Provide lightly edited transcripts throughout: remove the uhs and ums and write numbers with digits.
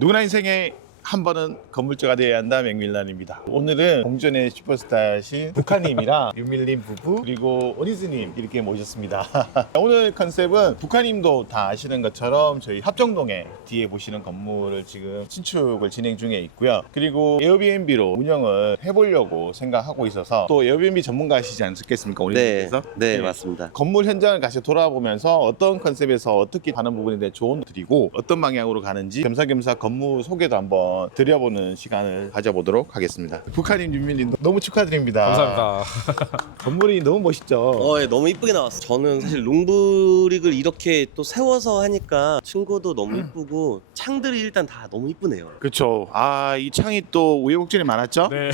누구나 인생에 한 번은 건물주가 되어야 한다. 맥밀런입니다. 오늘은 공전의 슈퍼스타이신 북한님이랑 유밀님 부부 그리고 오니즈님 이렇게 모셨습니다. 오늘 컨셉은 북한님도 다 아시는 것처럼 저희 합정동에 뒤에 보시는 건물을 지금 신축을 진행 중에 있고요. 그리고 에어비앤비로 운영을 해보려고 생각하고 있어서 또 에어비앤비 전문가시지 않겠습니까? 오니즈님께서? 네, 맞습니다. 건물 현장을 같이 돌아보면서 어떤 컨셉에서 어떻게 가는 부분에 대해 조언 드리고 어떤 방향으로 가는지 겸사겸사 건물 소개도 한번 드려보는 시간을 가져보도록 하겠습니다. 북한님, 윤민님 너무 축하드립니다. 감사합니다. 건물이 너무 멋있죠? 예, 너무 이쁘게 나왔어요. 저는 사실 롱브릭을 이렇게 또 세워서 하니까 층고도 너무 이쁘고 창들이 일단 다 너무 이쁘네요. 그렇죠. 아, 이 창이 또 우여곡절이 많았죠? 네.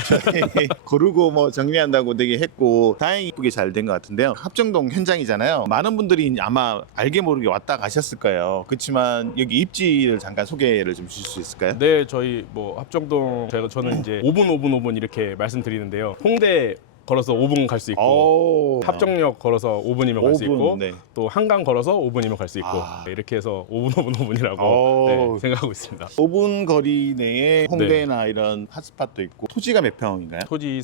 고르고 뭐 정리한다고 되게 했고 다행히 이쁘게 잘 된 것 같은데요. 합정동 현장이잖아요. 많은 분들이 아마 알게 모르게 왔다 가셨을 거예요. 그렇지만 여기 입지를 잠깐 소개를 좀 주실 수 있을까요? 네, 저희 뭐 합정동 저는 이제 5분 이렇게 말씀드리는데요. 홍대 걸어서 5분 갈 수 있고 오. 합정역 걸어서 5분이면 갈 수 5분, 있고 네. 또 한강 걸어서 5분이면 갈 수 있고 아. 네, 이렇게 해서 5분이라고 오. 생각하고 있습니다. 5분 거리 내에 홍대나 이런 핫스팟도 있고 토지가 몇 평인가요? 토지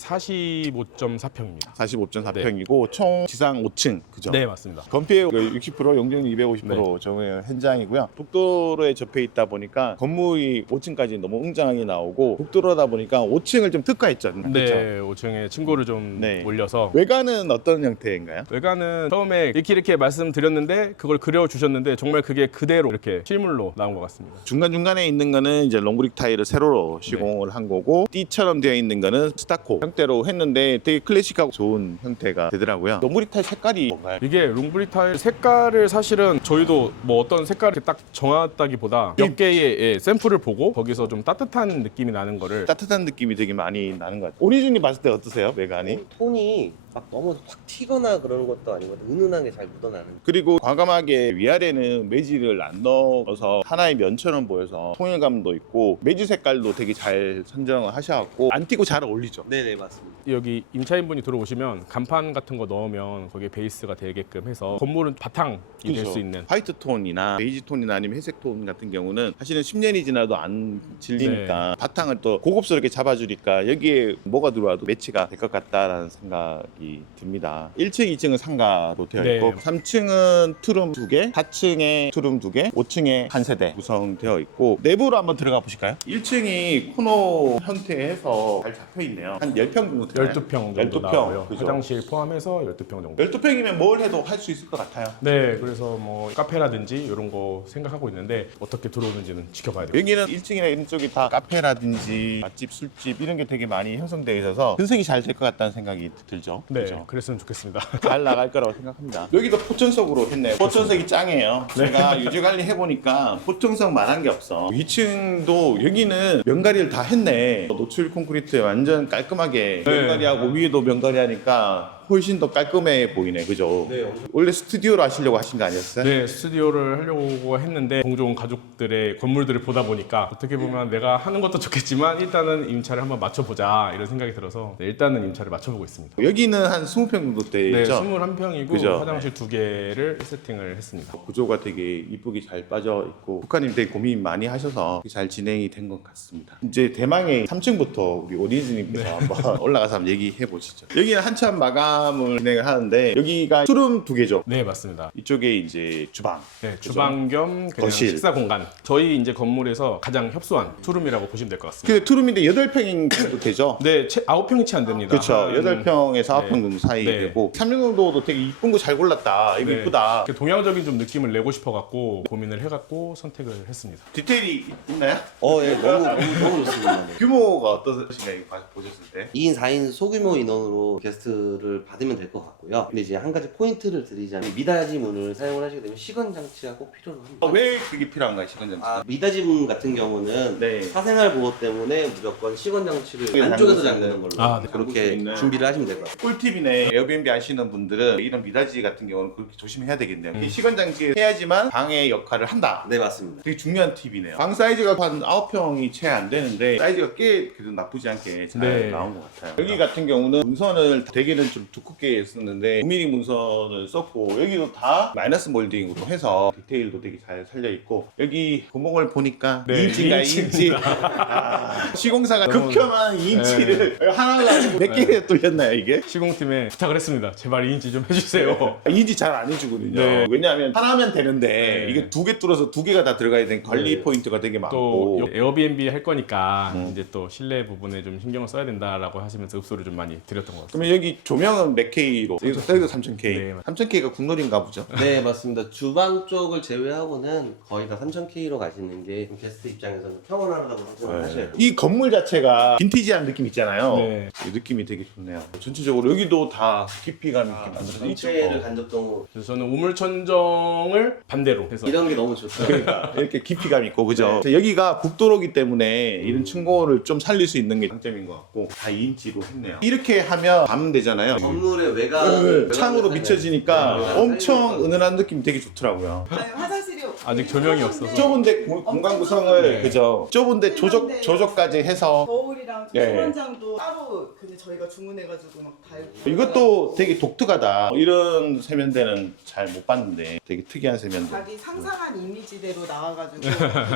45.4평입니다. 45.4평이고 총 지상 5층 그죠? 네, 맞습니다. 건폐율 60%, 용적률 250% 정의 현장이고요. 북도로에 접해 있다 보니까 건물이 5층까지 너무 웅장하게 나오고 북도로다 보니까 5층을 좀 특화했죠. 네, 그렇죠? 5층에 층고를 좀 네. 올려서 외관은 어떤 형태인가요? 외관은 처음에 이렇게 말씀드렸는데 그걸 그려주셨는데 정말 그게 그대로 이렇게 실물로 나온 것 같습니다. 중간중간에 있는 거는 이제 롱브릭 타일을 세로로 시공을 한 거고 띠처럼 되어 있는 거는 스타코 형태로 했는데 되게 클래식하고 좋은 형태가 되더라고요. 롱브릭 타일 색깔이 뭔가요? 이게 롱브릭 타일 색깔을 사실은 저희도 뭐 어떤 색깔을 이렇게 딱 정했다기보다 몇 개의 샘플을 보고 거기서 좀 따뜻한 느낌이 나는 거를 따뜻한 느낌이 되게 많이 나는 것 같아요. 오리준이 봤을 때 어떠세요? 외관이? 톤이 막 너무 확 튀거나 그러는 것도 아니고 은은하게 잘 묻어나는. 그리고 과감하게 위아래는 매직을 안 넣어서 하나의 면처럼 보여서 통일감도 있고 매직 색깔도 되게 잘 선정을 하셔갖고 안 튀고 잘 어울리죠. 네네, 맞습니다. 여기 임차인분이 들어오시면 간판 같은 거 넣으면 거기에 베이스가 되게끔 해서 건물은 바탕이 될 그죠. 수 있는 화이트 톤이나 베이지 톤이나 아니면 회색 톤 같은 경우는 사실은 10년이 지나도 안 질리니까 바탕을 또 고급스럽게 잡아주니까 여기에 뭐가 들어와도 매치가 될 것 같다라는 생각이 듭니다. 1층, 2층은 상가로 되어 네. 있고 3층은 투룸 2개, 4층에 투룸 2개, 5층에 한 세대 구성되어 있고 내부로 한번 들어가 보실까요? 1층이 코너 형태에서 잘 잡혀 있네요. 한 10평 정도 되나요? 12평 정도 12평, 나와요. 그죠? 화장실 포함해서 12평 정도. 12평이면 뭘 해도 할 수 있을 것 같아요. 네, 그래서 뭐 카페라든지 이런 거 생각하고 있는데 어떻게 들어오는지는 지켜봐야 돼요. 여기는 1층이나 이런 쪽이 다 카페라든지 맛집, 술집 이런 게 되게 많이 형성되어 있어서 근생이 잘 될 것 같다는 생각이 들죠. 네, 그죠? 그랬으면 좋겠습니다. 잘 나갈 거라고 생각합니다. 여기도 포천석으로 했네요. 포천석이 짱이에요. 제가 유지 관리 해보니까 포천석만한 게 없어. 2층도 여기는 면가리를 다 했네. 노출 콘크리트에 완전 깔끔하게 네. 면가리하고 위에도 면가리 하니까 훨씬 더 깔끔해 보이네. 그죠? 네, 원래 스튜디오로 하시려고 하신 거 아니었어요? 네, 스튜디오를 하려고 했는데 공종 가족들의 건물들을 보다 보니까 어떻게 보면 내가 하는 것도 좋겠지만 일단은 임차를 한번 맞춰보자 이런 생각이 들어서 네, 일단은 임차를 맞춰보고 있습니다. 여기는 한 20평 정도 네, 되죠? 21평이고 그죠? 화장실 2개를 세팅을 했습니다. 구조가 되게 이쁘게 잘 빠져 있고 북한님 되게 고민 많이 하셔서 잘 진행이 된 것 같습니다. 이제 대망의 3층부터 우리 오리지님께서 한번 올라가서 한번 얘기해 보시죠. 여기는 한참 마감을 진행을 하는데 여기가 투룸 2개죠. 네, 맞습니다. 이쪽에 이제 주방. 네, 주방 겸 그냥 거실. 식사 공간. 저희 이제 건물에서 가장 협소한 투룸이라고 보시면 될 것 같습니다. 그 투룸인데 8평 정도 되죠? 네, 9평이 채 안 됩니다. 그렇죠. 한- 8평에서 9평 정도 사이 네. 되고 3층정도도 되게 이쁜 거 잘 골랐다. 이거 네, 이쁘다. 이렇게 동양적인 좀 느낌을 내고 싶어갖고 고민을 해갖고 선택을 했습니다. 디테일이 있나요? 예, 너무 좋습니다. 네. 규모가 어떠신가요? 이거 보셨을 때? 2인 4인 소규모 인원으로 게스트를 받으면 될 것 같고요. 근데 이제 한 가지 포인트를 드리자면 미닫이 문을 사용을 하시게 되면 시건 장치가 꼭 필요로 합니다. 왜 그게 필요한가요? 시건장치? 미닫이 문 같은 경우는 네. 사생활 보호 때문에 무조건 시건 장치를 그게 안쪽에서 잠글 수 잠그는 있는. 걸로 아, 네. 잠글 수 그렇게 있는. 준비를 하시면 될 것 같아요. 꿀팁이네. 에어비앤비 하시는 분들은 이런 미닫이 같은 경우는 그렇게 조심해야 되겠네요. 이 시건장치 해야지만 방의 역할을 한다. 네, 맞습니다. 되게 중요한 팁이네요. 방 사이즈가 한 9평이 채 안 되는데 사이즈가 꽤 그래도 나쁘지 않게 잘 네. 나온 것 같아요. 여기 같은 경우는 문선을 대개는 좀 두껍게 썼는데 9mm 문선을 썼고 여기도 다 마이너스 몰딩으로 해서 디테일도 되게 잘 살려 있고 여기 구멍을 보니까 네, 2인치인가 2인치 시공사가 극혐한 2인치를 하나 가지고 몇 개가 뚫렸나요 이게? 시공팀에 부탁을 했습니다. 제발 2인치 좀 해주세요. 2인치 잘 안 해주거든요. 네. 왜냐하면 하나면 되는데 네. 이게 2개 뚫어서 2개가 다 들어가야 되는 관리 네. 포인트가 되게 많고 또 에어비앤비 할 거니까 이제 또 실내 부분에 좀 신경을 써야 된다라고 하시면서 읍소를 좀 많이 드렸던 것 같습니다. 그러면 여기 조명은 몇 K로? 여기도 3000K. 네. 3000K가 국룰인가 보죠. 네, 맞습니다. 주방 쪽을 제외하고는 거의 다 3000K로 가시는 게 게스트 입장에서는 평온하다고 생각을 하셔야 돼요. 이 건물 자체가 빈티지한 느낌 있잖아요. 네. 이 느낌이 되게 좋네요. 전체적으로 여기도 다 깊이감 있게 만들어져 있죠. 전체를 간접동으로 그래서 저는 우물천정을 반대로 해서 이런 게 너무 좋죠. 그러니까 이렇게 깊이감 있고 그죠. 여기가 국도로기 때문에 이런 층고를 좀 살릴 수 있는 게 장점인 것 같고 다 2인치로 했네요. 이렇게 하면 밤 되잖아요. 건물의 외곽을 창으로 비춰지니까 네, 엄청 은은한 느낌이 되게 좋더라고요. 아니, 화장실이 아직 조명이 없어서. 좁은데 공간 구성을 네. 그죠. 좁은데 조적까지 해서 거울이랑 예. 소변장도 따로 근데 저희가 주문해가지고 막 달고 이것도 되게 독특하다. 이런 세면대는 잘 못 봤는데 되게 특이한 세면대. 자기 상상한 이미지대로 나와가지고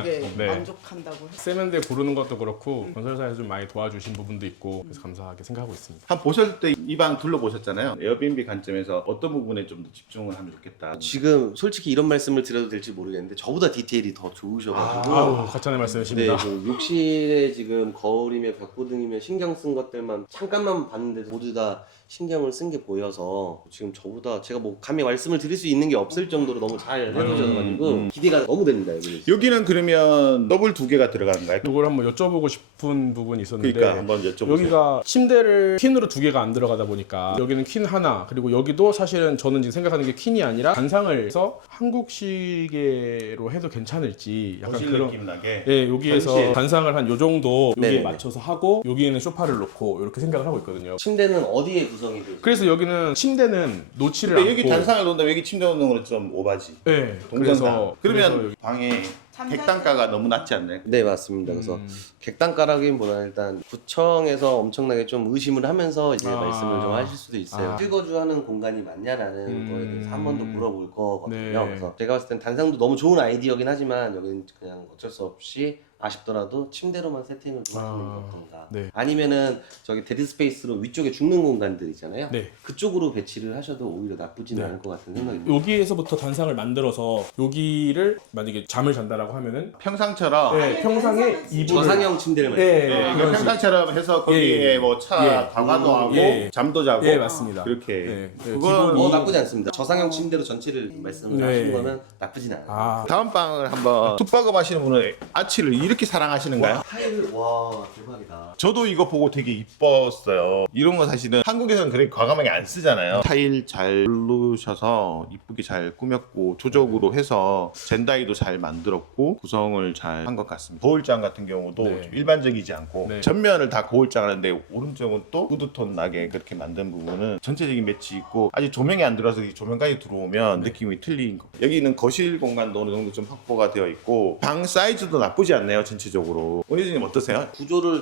되게 네. 만족한다고 했어요. 세면대 고르는 것도 그렇고 건설사에서 좀 많이 도와주신 부분도 있고 그래서 감사하게 생각하고 있습니다. 한 보셨을 때 이 방 둘러보셨잖아요. 에어비앤비 관점에서 어떤 부분에 좀 더 집중을 하면 좋겠다. 지금 솔직히 이런 말씀을 드려도 될지 모르겠는데 저보다 디테일이 더 좋으셔가지고 아우 거창한 네, 말씀이십니다. 그 욕실에 지금 거울이며 벽보등이며 신경 쓴 것들만 잠깐만 봤는데 모두 다 신경을 쓴 게 보여서 지금 저보다 제가 뭐 감히 말씀을 드릴 수 있는 게 없을 정도로 너무 잘 해주셔가지고 기대가 너무 됩니다. 여기는. 여기는 그러면 더블 2개가 들어가는가요? 이걸 한번 여쭤보고 싶은 부분이 있었는데 그러니까 한번 여쭤보세요. 여기가 침대를 퀸으로 2개가 안 들어가다 보니까 여기는 퀸 하나 그리고 여기도 사실은 저는 지금 생각하는 게 퀸이 아니라 단상을 해서 한국식으로 해도 괜찮을지 약간 거실 그런 느낌 나게. 예, 여기에서 전시에. 단상을 한 요 정도 여기에 네네네. 맞춰서 하고 여기에는 소파를 놓고 이렇게 생각을 하고 있거든요. 침대는 어디에 구성이 되죠? 그래서 여기는 침대는 놓지를 근데 않고 여기 단상을 놓는다면 여기 침대 놓는 거는 좀 오바지. 예, 동전당. 그러면 여기- 방에 객단가가 너무 낮지 않나요? 네 맞습니다. 그래서 객단가라기보다는 일단 구청에서 엄청나게 좀 의심을 하면서 이제 아. 말씀을 좀 하실 수도 있어요. 아. 실거주하는 공간이 맞냐라는 거에 대해서 한 번 더 물어볼 거거든요. 네. 그래서 제가 봤을 땐 단상도 너무 좋은 아이디어긴 하지만 여기는 그냥 어쩔 수 없이 아쉽더라도 침대로만 세팅을 좀 하시는 게 어떤가. 네. 아니면은 저기 데드 스페이스로 위쪽에 죽는 공간들 있잖아요. 네. 그쪽으로 배치를 하셔도 오히려 나쁘진 네. 않을 것 같은 생각이 듭니다. 여기에서부터 단상을 만들어서 여기를 만약에 잠을 잔다라고 하면은 평상처럼 네, 평상에 이불을 저상형 침대를 말씀해요. 예, 네, 그런 평상처럼 해서 거기에 예, 뭐 차 예. 다과도 하고 예. 잠도 자고 예, 맞습니다. 그렇게 네, 네, 그건 기본이- 나쁘지 않습니다. 저상형 침대로 전체를 말씀을 네. 하시는 거면 나쁘진 않아요. 아, 다음 방을 한번 툭박업 하시는 분은 아치를 이렇게 사랑하시는가요? 타일을 와 대박이다. 저도 이거 보고 되게 이뻤어요. 이런 거 사실은 한국에서는 그렇게 과감하게 안 쓰잖아요. 타일 잘 누르셔서 이쁘게 잘 꾸몄고 조적으로 해서 젠다이도 잘 만들었고 구성을 잘 한 것 같습니다. 거울장 같은 경우도 네. 좀 일반적이지 않고 네. 전면을 다 거울장 하는데 오른쪽은 또 우드톤 나게 그렇게 만든 부분은 전체적인 매치 있고 아직 조명이 안 들어서 이 조명까지 들어오면 느낌이 틀린 거. 여기는 거실 공간도 어느 정도 좀 확보가 되어 있고 방 사이즈도 나쁘지 않네요. 전체적으로. 원희진님 어떠세요? 구조를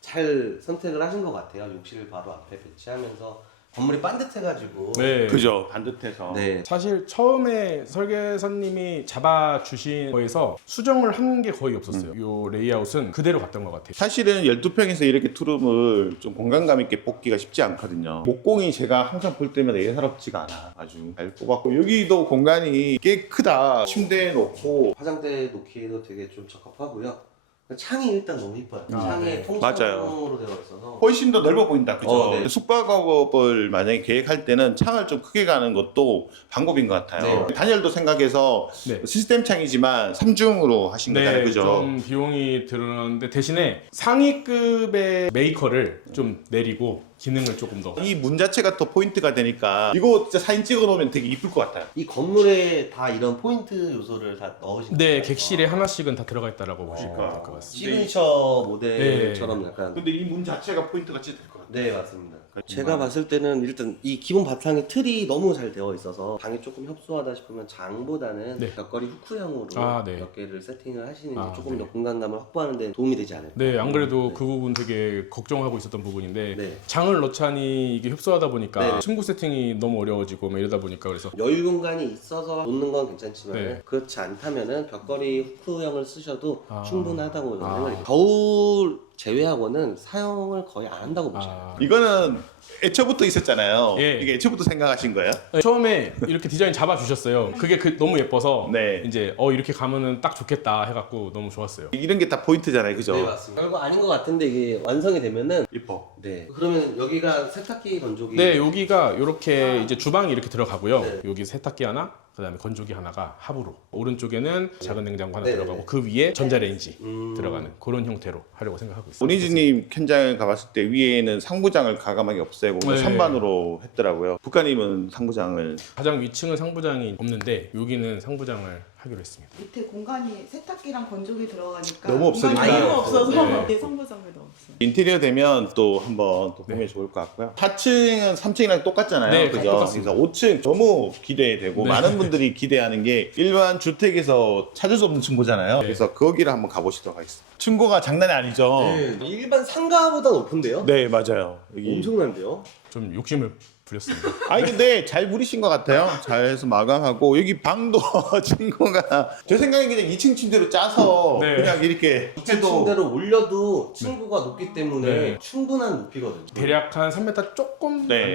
잘 선택을 하신 것 같아요. 욕실을 바로 앞에 배치하면서 건물이 반듯해가지고. 네. 그죠. 반듯해서. 네. 사실 처음에 설계사님이 잡아주신 거에서 수정을 한 게 거의 없었어요. 요 레이아웃은 그대로 갔던 것 같아요. 사실은 12평에서 이렇게 투룸을 좀 공간감 있게 뽑기가 쉽지 않거든요. 목공이 제가 항상 볼 때마다 예사롭지가 않아. 아주 잘 뽑았고 여기도 공간이 꽤 크다. 침대 놓고 화장대 놓기에도 되게 좀 적합하고요. 창이 일단 너무 이뻐요. 아, 창이 네. 통창으로 되어 있어서. 훨씬 더 넓어 보인다. 그죠? 네. 숙박업을 만약에 계획할 때는 창을 좀 크게 가는 것도 방법인 것 같아요. 네. 단열도 생각해서 네. 시스템 창이지만 3중으로 하신 거잖아요. 그죠? 좀 비용이 들었는데 대신에 상위급의 메이커를 좀 내리고 기능을 조금 더. 이 문 자체가 또 포인트가 되니까 이거 진짜 사진 찍어 놓으면 되게 이쁠 것 같아요. 이 건물에 다 이런 포인트 요소를 다 넣으신 네, 거예요. 객실에 하나씩은 다 들어가 있다라고 보시면 그러니까. 될 것 같습니다. 시그니처 모델처럼 네. 약간. 근데 이 문 자체가 포인트가 진짜 될 것 같아요. 네 맞습니다. 제가 봤을 때는 일단 이 기본 바탕에 틀이 너무 잘 되어 있어서 방이 조금 협소하다 싶으면 장보다는 네. 벽걸이 후크형으로 아, 네. 몇 개를 세팅을 하시는 게 아, 조금 네. 더 공간감을 확보하는 데 도움이 되지 않을까. 네, 안 그래도 네. 그 부분 되게 걱정하고 있었던 부분인데 네. 장을 방을 넣자니 이게 협소하다 보니까 네. 침구 세팅이 너무 어려워지고 막 이러다 보니까 그래서 여유 공간이 있어서 놓는 건 괜찮지만 네. 그렇지 않다면은 벽걸이 후크형을 쓰셔도 아. 충분하다고 저는 아. 생각이 돼요. 겨울 제외하고는 사용을 거의 안 한다고 보셔요. 이거는 애초부터 있었잖아요. 예. 이게 애초부터 생각하신 거예요? 처음에 이렇게 디자인 잡아주셨어요. 그게 너무 예뻐서 네. 이제 이렇게 가면은 딱 좋겠다 해갖고 너무 좋았어요. 이런 게 다 포인트잖아요, 그죠? 네, 맞습니다. 별거 아닌 것 같은데 이게 완성이 되면은 이뻐. 네. 그러면 여기가 세탁기 건조기. 네, 여기가 이렇게 이제 주방이 이렇게 들어가고요. 네. 여기 세탁기 하나, 그다음에 건조기 하나가 합으로. 오른쪽에는 작은 냉장고 하나 네, 들어가고 네. 그 위에 전자레인지 음. 들어가는 그런 형태로 하려고 생각하고 있습니다. 오니즈님 현장을 가봤을 때 위에는 상부장을 과감하게 없애고 네. 선반으로 했더라고요. 북한님은 상부장을 가장 위층은 상부장이 없는데 여기는 상부장을 하기로 했습니다. 밑에 공간이 세탁기랑 건조기 들어가니까 너무 없으니까. 공간이 너무 없어서 네. 네. 성부장을 넣었어요. 인테리어 되면 또 한번 또 보면 네. 좋을 것 같고요. 4층은 3층이랑 똑같잖아요. 네, 그죠? 똑같습니다. 그래서 5층 너무 기대되고 네. 많은 분들이 기대하는 게 일반 주택에서 찾을 수 없는 층고잖아요. 네. 그래서 거기를 한번 가보시도록 하겠습니다. 층고가 장난이 아니죠. 네. 일반 상가보다 높은데요? 네, 맞아요. 여기. 엄청난데요? 좀 욕심을 부렸습니다. 아니 근데 잘 부리신 것 같아요. 잘 해서 마감하고 여기 방도 층고가 제 생각에 그냥 2층 침대로 짜서 네. 그냥 이렇게 2층 침대로 올려도 층고가 높기 때문에 네. 충분한 높이거든요. 대략 한 3m 조금 네. 안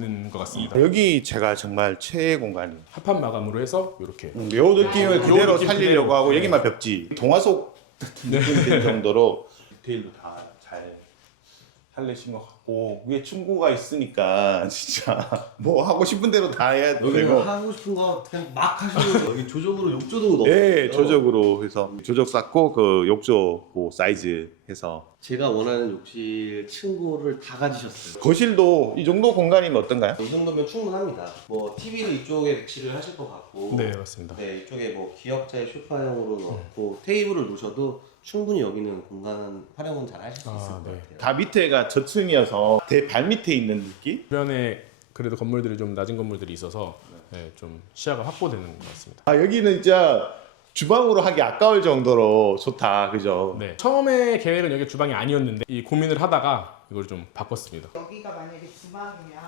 되는 것 같습니다. 여기 제가 정말 최애 공간이 합판 마감으로 해서 이렇게 요 느낌을 그대로 느낌 살리려고 그대로. 하고 네. 여기만 벽지 동화 속 느낌 들 정도로 디테일도 다 잘 살리신 것 같고 위에 층고가 있으니까 진짜 뭐 하고 싶은 대로 다 해야 여기 되고 하고 싶은 거 그냥 막 하시는 거 여기 조적으로 욕조도 넣고 네 조적으로 해서 조적 쌓고 그 욕조 그 사이즈 해서 제가 원하는 욕실 층고를 다 가지셨어요. 거실도 이 정도 공간이면 어떤가요? 이 정도면 충분합니다. 뭐 TV를 이쪽에 배치를 하실 것 같고 네, 맞습니다. 네, 이쪽에 뭐 기역자의 소파형으로 넣고 테이블을 놓으셔도 충분히 여기는 공간 활용은 잘 하실 수 있을 것 네. 같아요. 다 밑에가 저층이어서 대 발 밑에 있는 느낌? 주변에 그래도 건물들이 좀 낮은 건물들이 있어서 네, 좀 시야가 확보되는 것 같습니다. 아 여기는 진짜 주방으로 하기 아까울 정도로 좋다 그죠? 네, 처음에 계획은 여기 주방이 아니었는데 이 고민을 하다가 이걸 좀 바꿨습니다. 여기가 만약에 주방이면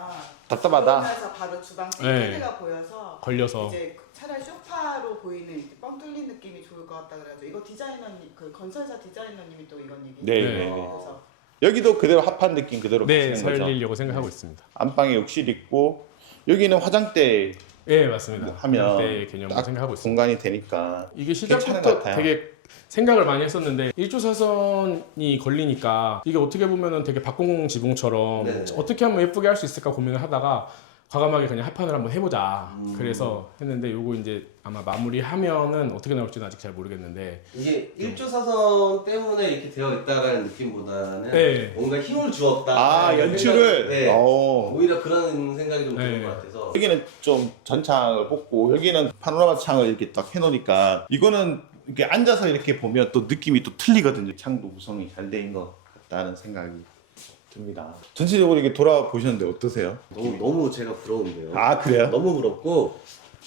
답답하다. 그러면서 바로 주방 네. 싱크대가 보여서 걸려서 이제 차라리 소파로 보이는 이렇게 뻥 뚫린 느낌이 좋을 것 같다 그래가지고 이거 디자이너님 그 건설사 디자이너님이 또 이런 얘기 네, 네. 네. 그래서 여기도 그대로 합한 느낌 그대로 네, 가시는 거죠? 살리려고 생각하고 있습니다. 안방에 욕실 있고 여기는 화장대 네, 맞습니다. 하면 네, 개념으로 딱 생각하고 있습니다. 공간이 되니까 이게 괜찮은 것 시작부터 같아요. 되게 생각을 많이 했었는데 일조사선이 걸리니까 이게 어떻게 보면은 되게 박공지붕처럼 네. 어떻게 하면 예쁘게 할 수 있을까 고민을 하다가 과감하게 그냥 합판을 한번 해보자. 그래서 했는데 요거 이제 아마 마무리하면은 어떻게 나올지는 아직 잘 모르겠는데 이게 일조사선 때문에 이렇게 되어 있다라는 느낌보다는 네. 뭔가 힘을 주었다. 아 연출을 네. 오. 오히려 그런 생각이 좀 드는 네. 것 같아서 여기는 좀 전창을 뽑고 여기는 파노라마 창을 이렇게 딱 해놓으니까 이거는 이렇게 앉아서 이렇게 보면 또 느낌이 또 틀리거든요. 창도 구성이 잘 돼 있는 것 같다는 생각이 듭니다. 전체적으로 이렇게 돌아보셨는데 어떠세요? 너무 제가 부러운데요. 아 그래요? 너무 부럽고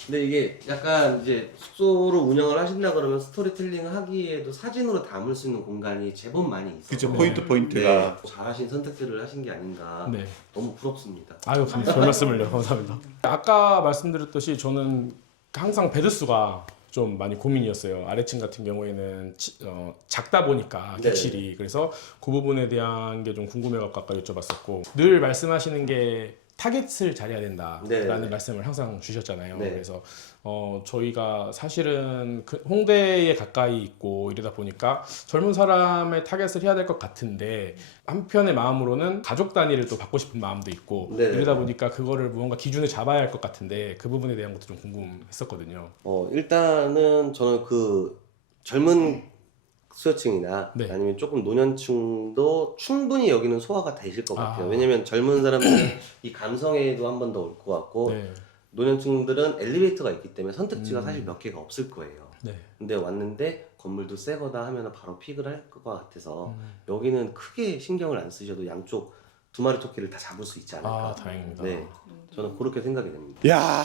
근데 이게 약간 이제 숙소로 운영을 하신다 그러면 스토리텔링 하기에도 사진으로 담을 수 있는 공간이 제법 많이 있어요. 그쵸 포인트가 네, 잘하신 선택들을 하신 게 아닌가. 네. 너무 부럽습니다. 아유 별 말씀을요. 감사합니다. 아까 말씀드렸듯이 저는 항상 베드수가 좀 많이 고민이었어요. 아래층 같은 경우에는 작다 보니까 네. 객실이 그래서 그 부분에 대한 게 좀 궁금해갖고 아까 여쭤봤었고 늘 말씀하시는 게 타겟을 잘해야 된다라는 네. 말씀을 항상 주셨잖아요. 네. 그래서 저희가 사실은 홍대에 가까이 있고 이러다 보니까 젊은 사람의 타겟을 해야 될 것 같은데 한편의 마음으로는 가족 단위를 또 받고 싶은 마음도 있고 네. 이러다 보니까 그거를 무언가 기준을 잡아야 할 것 같은데 그 부분에 대한 것도 좀 궁금했었거든요. 일단은 저는 그 젊은 수요층이나 네. 아니면 조금 노년층도 충분히 여기는 소화가 되실 것 같아요. 아. 왜냐면 젊은 사람들은 이 감성에도 한 번 더 올 것 같고 네. 노년층들은 엘리베이터가 있기 때문에 선택지가 음. 사실 몇 개가 없을 거예요. 네. 근데 왔는데 건물도 새 거다 하면 바로 픽을 할 것 같아서 음. 여기는 크게 신경을 안 쓰셔도 양쪽 2마리 토끼를 다 잡을 수 있지 않을까. 아, 다행입니다. 네, 저는 그렇게 생각이 됩니다. 야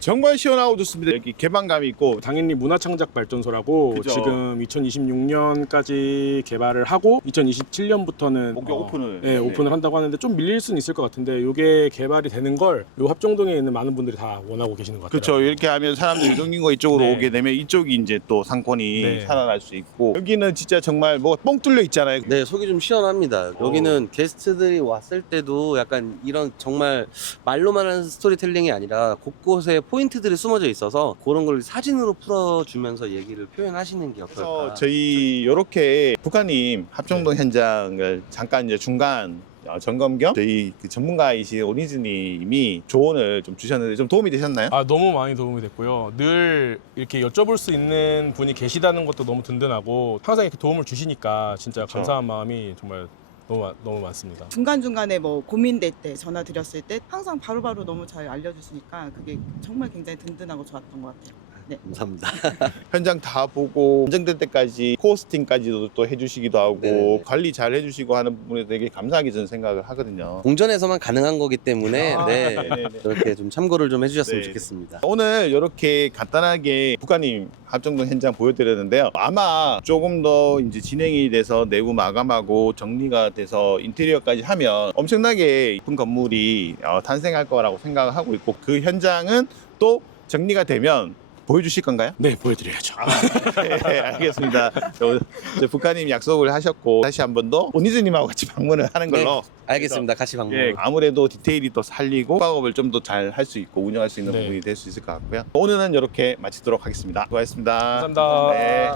정말 시원하고 좋습니다. 여기 개방감이 있고 당연히 문화창작발전소라고 그죠. 지금 2026년까지 개발을 하고 2027년부터는 본격 오픈을 네, 오픈을 한다고 하는데 좀 밀릴 수는 있을 것 같은데 이게 개발이 되는 걸 요 합정동에 있는 많은 분들이 다 원하고 계시는 것 같아요. 그렇죠. 이렇게 하면 사람들이 동인고 이쪽으로 네. 오게 되면 이쪽이 이제 또 상권이 네. 살아날 수 있고 여기는 진짜 정말 뭐가 뻥 뚫려 있잖아요. 네, 속이 좀 시원합니다. 여기는 게스트들이 왔을 때도 약간 이런 정말 말로만 하는 스토리텔링이 아니라 곳곳에 포인트들이 숨어져 있어서 그런 걸 사진으로 풀어주면서 얘기를 표현하시는 게 그래서 어떨까. 저희 이렇게 북한님 합정동 현장을 잠깐 이제 중간 점검 겸 저희 그 전문가이신 오니즈님이 조언을 좀 주셨는데 좀 도움이 되셨나요? 아, 너무 많이 도움이 됐고요. 늘 이렇게 여쭤볼 수 있는 분이 계시다는 것도 너무 든든하고 항상 이렇게 도움을 주시니까 진짜 그렇죠. 감사한 마음이 정말 너무 많습니다. 중간중간에 뭐 고민될 때 전화 드렸을 때 항상 바로바로 너무 잘 알려주시니까 그게 정말 굉장히 든든하고 좋았던 것 같아요. 네. 감사합니다. 현장 다 보고 인정될 때까지 코호스팅까지도 또 해주시기도 하고 네. 관리 잘 해주시고 하는 부분에 되게 감사하게 저는 생각을 하거든요. 공전에서만 가능한 거기 때문에 아, 네, 네네네. 그렇게 좀 참고를 좀 해주셨으면 네. 좋겠습니다. 오늘 이렇게 간단하게 북한님 합정동 현장 보여드렸는데요. 아마 조금 더 이제 진행이 돼서 내부 마감하고 정리가 돼서 인테리어까지 하면 엄청나게 이쁜 건물이 탄생할 거라고 생각을 하고 있고 그 현장은 또 정리가 되면 보여주실 건가요? 네, 보여드려야죠. 네, 알겠습니다. 이제 북한님 약속을 하셨고 다시 한 번 더 오니즈님하고 같이 방문을 하는 걸로. 알겠습니다. 같이 방문. 예, 아무래도 디테일이 더 살리고 작업을 좀 더 잘 할 수 있고 운영할 수 있는 네. 부분이 될 수 있을 것 같고요. 오늘은 이렇게 마치도록 하겠습니다. 수고하셨습니다. 감사합니다. 네.